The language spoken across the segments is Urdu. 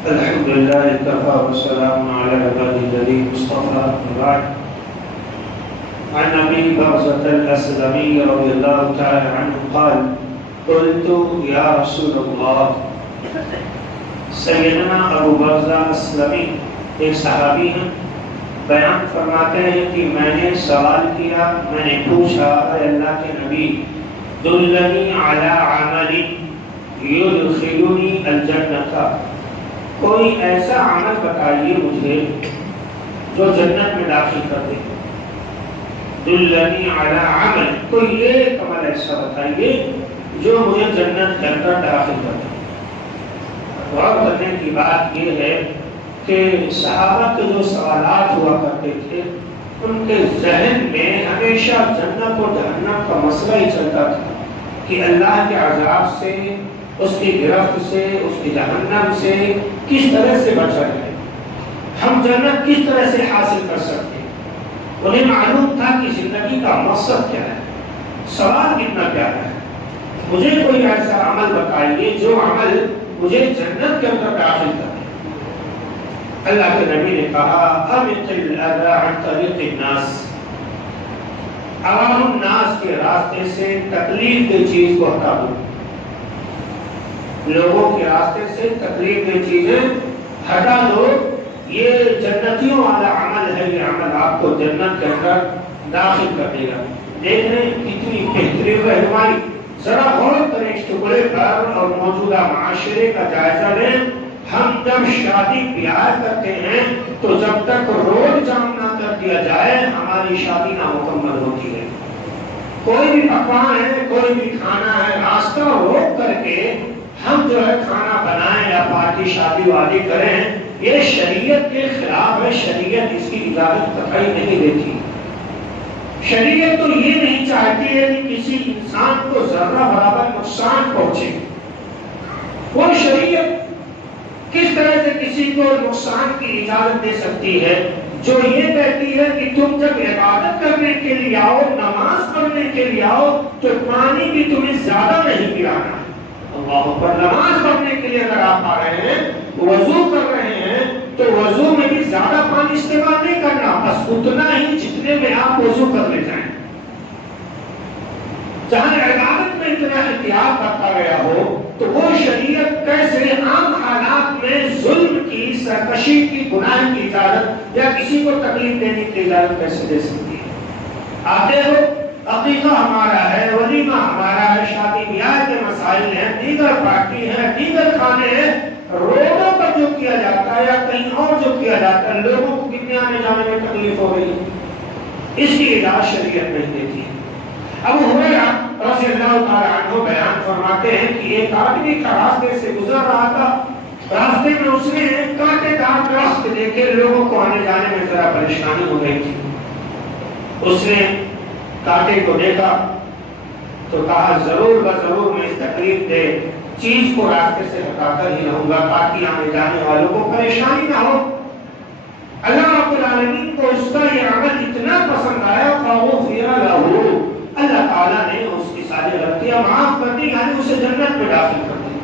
الحمد لله كفى والسلام على عباده الذين اصطفى وبعد. عن ابي برزة الاسلمي رضي الله تعالى عنه قال: قلت يا رسول الله. سیدنا ابو برزہ اسلمی ایک صحابی ہیں، بیان فرماتے ہیں کہ میں نے سوال کیا، میں نے پوچھا اے اللہ کے نبی، دلنی علی عمل یدخلنی الجنۃ، کوئی ایسا عمل بتائیے مجھے جو جنت میں داخل کر دے. دلنی علی عمل، کوئی ایک عمل ایسا بتائیے جو مجھے جنت کے اندر داخل کر دے. غور کرنے کی بات یہ ہے کہ صحابہ کے جو سوالات ہوا کرتے تھے ان کے ذہن میں ہمیشہ جنت و جہنم کا مسئلہ ہی چلتا تھا کہ اللہ کے عذاب سے، اس کی گرفت سے، اس کی جہنم سے کس طرح سے بچا جائے، ہم جنت کس طرح سے حاصل کر سکتے ہیں. انہیں معلوم تھا کہ زندگی کا مقصد کیا ہے، سوال کتنا پیارا ہے. مجھے کوئی ایسا عمل بتائیے جو عمل مجھے جنت کے اندر داخل کرے. اللہ کے نبی نے کہا: امط الاذى عن طریق الناس، عوام الناس کے راستے سے تکلیف دہ چیز کو ہٹا دو. لوگوں کے راستے سے تکلیف دہ چیزیں ہٹا دو. یہ جنتیوں والا عمل ہے، یہ عمل آپ کو جنت کے اندر داخل کر دے گا. دیکھ رہے ہیں کتنی بہترین رہنمائی. ذرا غور کریں اس ٹکڑے پر اور موجودہ معاشرے کا جائزہ لیں. ہم جب شادی بیاہ کرتے ہیں تو جب تک روڈ جام نہ کر دیا جائے ہماری شادی نامکمل ہوتی ہے. کوئی بھی پکوان ہے، کوئی بھی کھانا ہے، راستہ روک کر کے ہم جو ہے کھانا بنائیں یا پارٹی شادی وادی کریں، یہ شریعت کے خلاف ہے. شریعت اس کی اجازت قطعی نہیں دیتی. شریعت تو یہ نہیں چاہتی ہے کہ کسی انسان کو ذرہ برابر نقصان پہنچے. وہ شریعت کس طرح سے کسی کو نقصان کی اجازت دے سکتی ہے جو یہ کہتی ہے کہ تم جب عبادت کرنے کے لیے آؤ، نماز پڑھنے کے لیے آؤ تو پانی بھی تمہیں زیادہ نہیں پلانا. اللہ اکبر. نماز پڑھنے کے لیے اگر آپ آ رہے ہیں، وضو کر رہے ہیں تو وضو میں بھی زیادہ پانی استعمال نہیں کرنا، بس اتنا ہی جتنے میں آپ وضو کر لے جائیں. جہاں عبادت میں اتنا احتیاط کرتا گیا ہو تو وہ شریعت کیسے عام حالات میں ظلم کی، سرکشی کی، گناہ کی اجازت یا کسی کو تکلیف دینے کی اجازت کیسے دے سکتی ہے؟ آتے ہو، عقیقہ ہمارا ہے، ولیمہ ہمارا ہے، شادی بیاہ کے مسائل ہیں، دیگر پارٹی ہیں، دیگر کھانے ہیں، روڈوں پر جو کیا جاتا ہے یا کہیں اور جو کیا جاتا ہے لوگوں کو کتنے آنے جانے میں تکلیف ہو رہی ہے، اس کی اجازت شریعت نہیں دیتی ہے. ابو ہریرہ رضی اللہ تعالی عنہ بیان فرماتے ہیں کہ ایک آدمی کا راستے سے گزر رہا تھا. راستے میں اس نے کانٹے دار درخت دیکھے، لوگوں کو آنے جانے میں ذرا پریشانی ہو رہی تھی. اس نے کانٹے کو دیکھا تو کہا ضرور بضرور میں اس تکلیف دہ چیز کو راستے سے ہٹا کر ہی رہوں گا تاکہ آنے جانے والوں کو پریشانی نہ ہو. اللہ رب العالمین کو اس کا یہ عمل اتنا پسند آیا فغفر لہ، اللہ تعالیٰ نے اس کی ساری غلطیاں معاف کر دی، یعنی اسے جنت میں داخل کر دی.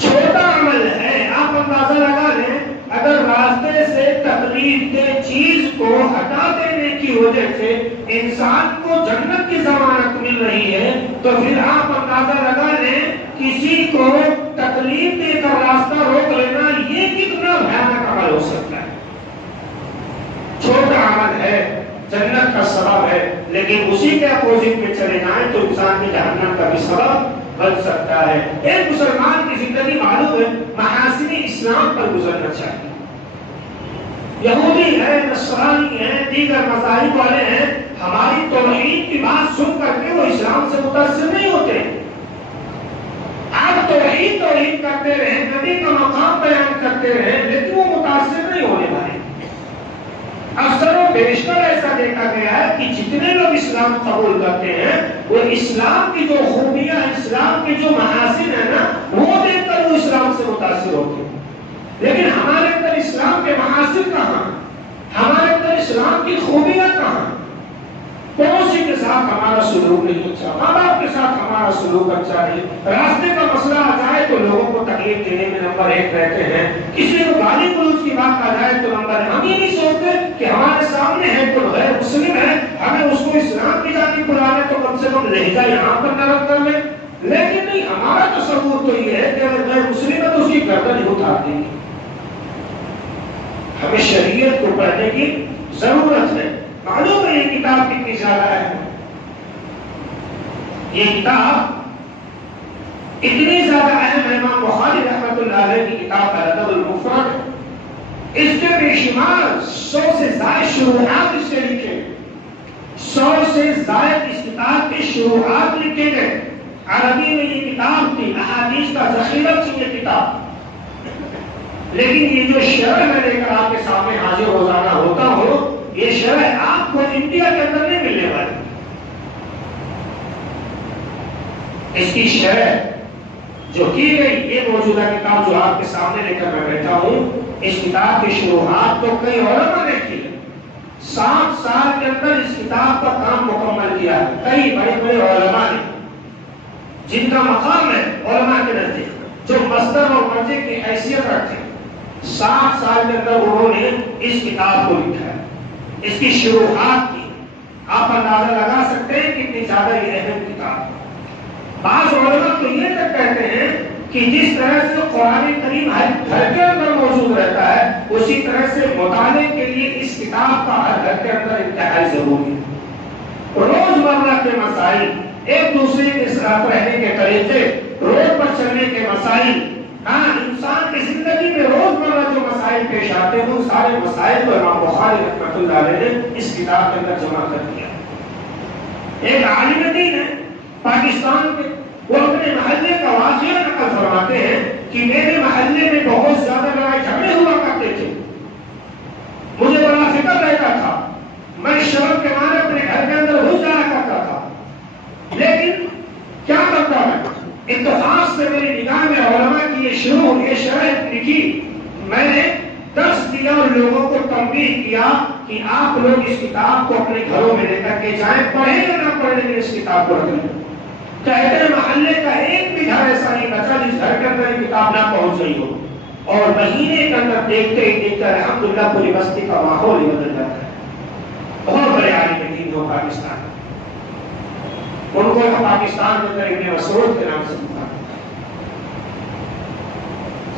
چھوٹا عمل ہے، آپ اندازہ لگا لیں اگر راستے سے تکلیف دہ چیز کو ہٹا دینے کی وجہ سے انسان کو جنت کی ضمانت مل رہی ہے تو پھر آپ اندازہ لگا لیں کسی کو تکلیف دے کر راستہ روک لینا یہ کتنا بھیانک عمل ہو سکتا ہے. چھوٹا عمل ہے، جنت کا سبب ہے، لیکن اسی کے اپوزٹ میں چلے جائیں تو انسان کی جہنم کا بھی سبب بن سکتا ہے. ایک مسلمان کی زندگی معلوم ہے محاسن اسلام پر گزرنا چاہیے. یہودی ہے، نصرانی ہے، دیگر مذاہب والے ہیں، ہماری توحید کی بات سن کر کے وہ اسلام سے متاثر نہیں ہوتے. آپ توحید کرتے رہیں، نبی کا مقام بیان کرتے رہیں، لیکن وہ متاثر نہیں ہونے والے. اکثر و بیشتر ایسا دیکھا گیا ہے کہ جتنے لوگ اسلام قبول کرتے ہیں وہ اسلام کی جو خوبیاں، اسلام کے جو محاسن ہیں نا وہ دیکھ کر وہ اسلام سے متاثر ہوتے ہیں. لیکن ہمارے اندر اسلام کے محاسن کہاں، ہمارے اندر اسلام کی خوبیاں کہاں؟ پڑوسی کے ساتھ ہمارا سلوک نہیں اچھا، ماں باپ کے ساتھ ہمارا سلوک اچھا نہیں، راستے کا مسئلہ آ جائے تو لوگوں کو تکلیف دینے میں نمبر 1 رہتے ہیں، کسی کو گالی گلوچ کی بات آ جائے تو نمبر 1۔ ہم یہ نہیں سوچتے کہ ہمارے سامنے ہے کوئی غیر مسلم ہے، ہمیں اس کو اسلام کی جانب بلانے تو کم سے کم لہجہ یہاں پر نرم کر لیں، لیکن نہیں، ہمارا تصور تو یہ ہے کہ اگر غیر مسلم ہے تو اس کی گردن ہی اتار دیں گے۔ ہمیں شریعت کو پڑھنے کی ضرورت ہے۔ معلوم ہے یہ کتاب کتنی زیادہ ہے، یہ کتاب اتنی زیادہ اہم ہے۔ امام بخاری رحمۃ اللہ علیہ کی کتاب الادب المفرد، اس کے بے شمار 100 سے زائد شروحات اس سے لکھے، 100 سے زائد اس کتاب کے شروحات لکھے گئے۔ عربی میں یہ کتاب تھی، احادیث کا ذخیرہ تھی یہ کتاب، لیکن یہ جو شرح میں لے کر آپ کے سامنے حاضر روزانہ ہوتا ہوں، یہ شرح آپ کو انڈیا کے اندر نہیں ملنے والی۔ اس کی شرح جو کی گئی، یہ موجودہ کتاب جو آپ کے سامنے لے کر میں بیٹھا ہوں، اس کتاب کی شروحات تو کئی علماء نے کی ہے۔ 7 سال کے اندر اس کتاب کا کام مکمل کیا ہے کئی بڑے بڑے علماء نے، جن کا مقام ہے علماء کے نزدیک، جو مصدر اور مرجع کی حیثیت رکھتے ہیں۔ 7 سال کے اندر انہوں نے اس کتاب کو لکھا ہے، اس کی شروحات کی۔ آپ اندازہ لگا سکتے ہیں کتنی زیادہ یہ اہم کتاب۔ بعض علماء تو یہ تک کہتے ہیں کہ جس طرح سے قرآن کریم ہر گھر کے اندر موجود رہتا ہے، اسی طرح سے مطالعے کے لیے اس کتاب کا ہر گھر کے اندر انتہائی ضروری ہے۔ روزمرہ کے مسائل، ایک دوسرے کے ساتھ رہنے کے طریقے، روڈ پر چلنے کے مسائل، انسان کی زندگی میں روزمرہ جو مسائل پیش آتے ہیں، ان سارے مسائل کو امام بخاری رحمۃ اللہ علیہ نے اس کتاب کے اندر جمع کر دیا۔ ایک عالم دین ہے پاکستان کے، وہ اپنے محلے کا واقعہ نقل فرماتے ہیں کہ میرے محلے میں بہت زیادہ لڑائی جھگڑے ہوا کرتے تھے، مجھے بڑا فکر رہتا تھا، میں شرم کے مارے اپنے گھر کے اندر گھس جایا کرتا تھا، لیکن کیا کرتا میں، اتفاق سے میری نگاہ میں علماء کی یہ شرح لکھی، میں نے درس دیا اور لوگوں کو تنبیہ کیا کہ آپ لوگ اس کتاب کو اپنے گھروں میں لے کر کے جائیں، پڑھیں یا نہ پڑھیں لیکن اس کتاب کو رکھیں۔ کہتے ہیں محلے کا ایک بھی گھر ایسا نہیں بچا جس گھر کے اندر یہ کتاب نہ پہنچ رہی ہو، اور مہینے کے اندر دیکھتے ہی دیکھتے الحمدللہ پوری بستی کا ماحول ہی بدل جاتا ہے۔ بہت بڑے عالم دین ہو پاکستان، ان کو پاکستان کے اندر ابن مسعود کے نام سے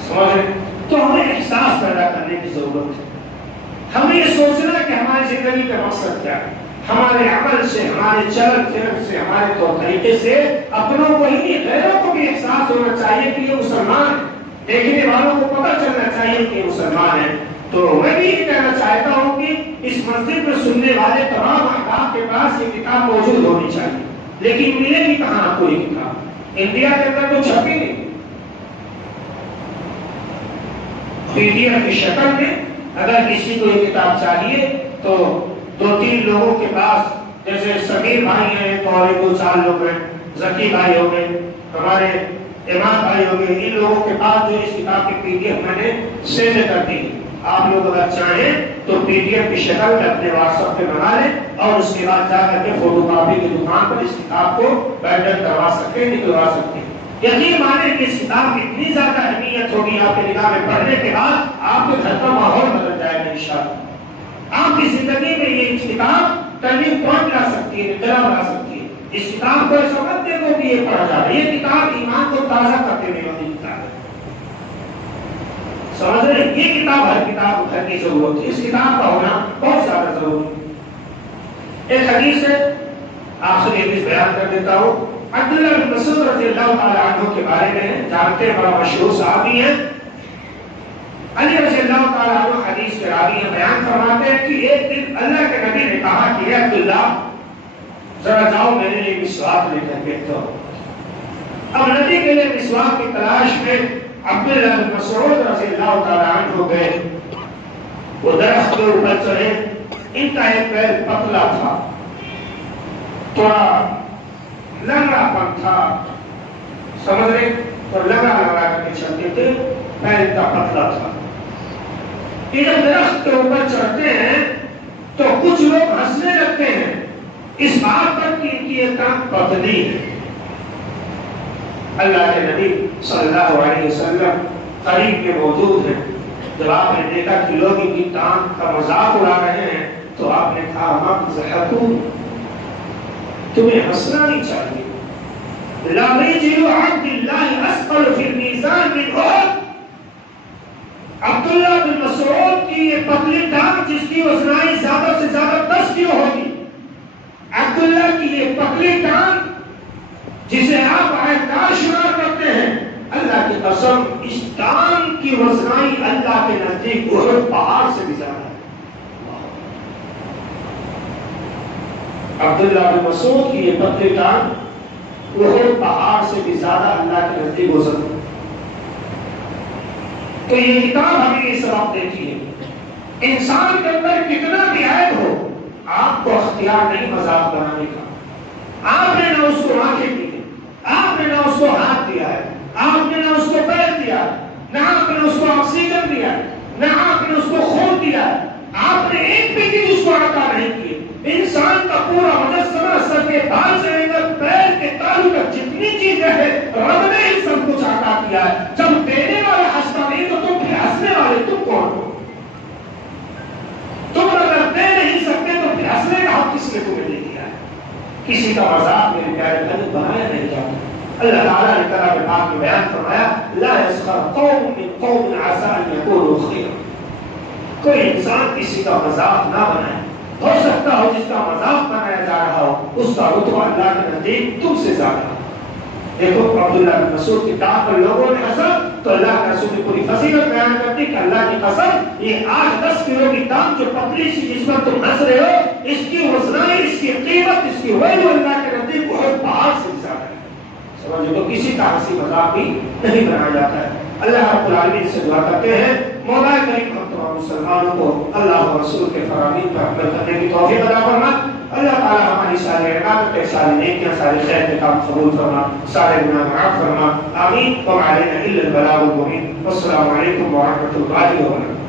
سمجھے، تو ہمیں احساس پیدا کرنے کی ضرورت ہے۔ ہمیں یہ سوچنا کہ ہماری زندگی کا مقصد کیا ہے، ہمارے عمل سے، ہمارے چل پھر سے، ہمارے طور طریقے سے اپنوں کو ہی غیروں کو بھی احساس ہونا چاہیے کہ یہ مسلمان ہے، دیکھنے والوں کو پتہ چلنا چاہیے کہ یہ مسلمان ہے۔ تو میں بھی یہ کہنا چاہتا ہوں کہ اس مسجد میں سننے والے تمام احباب کے پاس یہ کتاب موجود ہونی چاہیے، لیکن ملے گی کہاں آپ کو یہ کتاب؟ انڈیا کے اندر تو چھپی نہیں، PDF کی شکل میں اگر کسی کو یہ کتاب چاہیے تو 2-3 لوگوں کے پاس، جیسے سمیر بھائی ہیں اور 2-4 لوگ ہیں، ذکی بھائی ہو گئے، ہمارے امام بھائی ہو گئے، ان لوگوں کے پاس جو اس کتاب کی PDF میں نے سینڈ کر دی۔ آپ لوگ اگر چاہیں تو PDF کی شکل میں اپنے واٹس ایپ پہ بنا لیں اور اس کے بعد جا کر کے فوٹو کاپی کی دکان پر اس کتاب کو بینڈر کروا سکتے ہیں، نکلوا سکتے ہیں۔ یقین مانیں کہ اس کتاب کی اتنی زیادہ اہمیت ہوگی آپ کے نگاہ میں پڑھنے کے بعد، آپ کے گھر کا ماحول بدل جائے گا انشاءاللہ۔ آپ کی زندگی میں یہ کتاب ٹرننگ پوائنٹ لا سکتی ہے، انقلاب لا سکتی ہے۔ اس کتاب کو ایسا مت دیکھو کہ یہ پڑھا جا رہا ہے، یہ کتاب ایمان کو تازہ کر دینے والی کتاب ہے، سمجھ رہے ہیں؟ یہ کتاب ہر کتاب گھر کی ضرورت ہے، اس کتاب کا ہونا بہت زیادہ ضروری ہے۔ ایک حدیث ہے، آپ سے یہ بیان کر دیتا ہوں، عبداللہ بن مسعود رضی اللہ تعالی عنہ کے بارے میں جانتے ہیں، بڑا مشہور صحابی ہیں۔ علی رضی اللہ تعالی عنہ حدیث کے راوی ہیں، بیان فرماتے ہیں کہ ایک دن اللہ کے نبی نے کہا کہ اے عبداللہ ذرا جاؤ میرے لیے مسواک لے کر کے دو۔ اب نبی کے لیے مسواک کی تلاش میں عبداللہ بن مسعود رضی اللہ تعالی عنہ گئے، وہ درخت کے اوپر چڑھے، ان کا ایک پیر پتلا تھا، تھوڑا لنگڑا پن تھا، سمجھ رہے، اور لگا کر کے چلتے تھے، پیر کا پتلا تھا۔ جب درخت کے اوپر چڑھتے ہیں تو کچھ لوگ ہنسنے لگتے ہیں اس بات پر کہ ان کی یہ ٹانگ پتلی ہے۔ اللہ کے نبی صلی اللہ علیہ وسلم قریب میں موجود ہیں، جب آپ نے دیکھا کہ لوگ ان کی ٹانگ کا مذاق اڑا رہے ہیں تو آپ نے کہا مَقْزَحَكُمْ، تمہیں ہنسنا نہیں چاہیے۔ لَرِجْلُ عَبْدِ اللَّهِ أَثْقَلُ فِي الْمِيزَانِ مِنْ أُحُدٍ، عبداللہ بن مسعود کی یہ پتلی ٹانگ جس کی وزنائی زیادہ سے زیادہ 10 کلو ہوگی، عبداللہ کی یہ پتلی ٹانگ جسے آپ آیتکار شمار کرتے ہیں، اللہ کی قسم اس ٹانگ کی وزنائی اللہ کے نزدیک احد پہاڑ سے بھی زیادہ ہے۔ عبداللہ بن مسعود کی یہ پتلی ٹانگ احد پہاڑ سے بھی زیادہ اللہ کے نزدیک وزن ہے۔ تو یہ کتاب ہمیں یہ سبق دیتی ہے انسان کے اندر کتنا بھی عیب ہو، آپ کو اختیار نہیں مذاق بنانے کا۔ آپ نے نہ اس کو آنکھیں دی ہے، آپ نے نہ اس کو ہاتھ دیا ہے، آپ نے نہ اس کو پیر دیا ہے، نہ آپ نے اس کو آکسیجن دیا ہے، نہ آپ نے اس کو خون دیا ہے، آپ نے ایک بھی چیز اس کو عطا نہیں کی۔ انسان کا پورا مجسمہ سر کے بال سے لے کر پیر کے تالو تک جتنی چیزیں ہیں رب نے ان سب کچھ عطا کیا ہے۔ جب دینے والا ہنستا نہیں تو تم پھر ہنسنے والے تم کون ہو؟ تم اگر دے نہیں سکتے تو پھر ہنسنے کا حق کس نے تمہیں دے دیا ہے؟ کسی کا مذاق میرے پیارے بھائی بنایا نہیں جاتا۔ اللہ تعالیٰ نے کلام پاک میں بیان فرمایا لا يسخر قوم من قوم عسى ان يكونوا خيرا، کوئی انسان کسی کا مذاق نہ بنائے، ہو سکتا ہو جس کا مذاق بنایا جا رہا ہو اس کا رتبہ اللہ کے نزدیک تم سے زیادہ ہے۔ دیکھو عبداللہ بن مسعود کی ٹانگ پر لوگوں نے ہنسا تو اللہ کے رسول کی پوری فضیلت بیان کرتی کہ اللہ کی قسم یہ 8-10 کلو کی ٹانگ جو پتلی سی جس پر تم ہنس رہے ہو اس کی وزنائی، اس کی قیمت، اس کی ویلیو اللہ کے نزدیک بہت پہاڑ سے زیادہ ہے۔ سمجھو تو کسی کا ہنسی مذاق بھی نہیں بنایا جاتا ہے۔ اللہ رب العالمین سے دعا کرتے ہیں مولا کریم ہم تمام مسلمانوں کو اللہ و رسول کے فرامین پر عمل کرنے کی توفیق عطا فرما۔ اللہ تعالی ہماری ساری عبادتیں، ساری نیکیاں، سارے خیر کے کام قبول فرما، سارے گناہ معاف فرما۔ آمین۔ وما علینا الا البلاغ المبین۔ والسلام علیکم ورحمۃ اللہ وبرکاتہ۔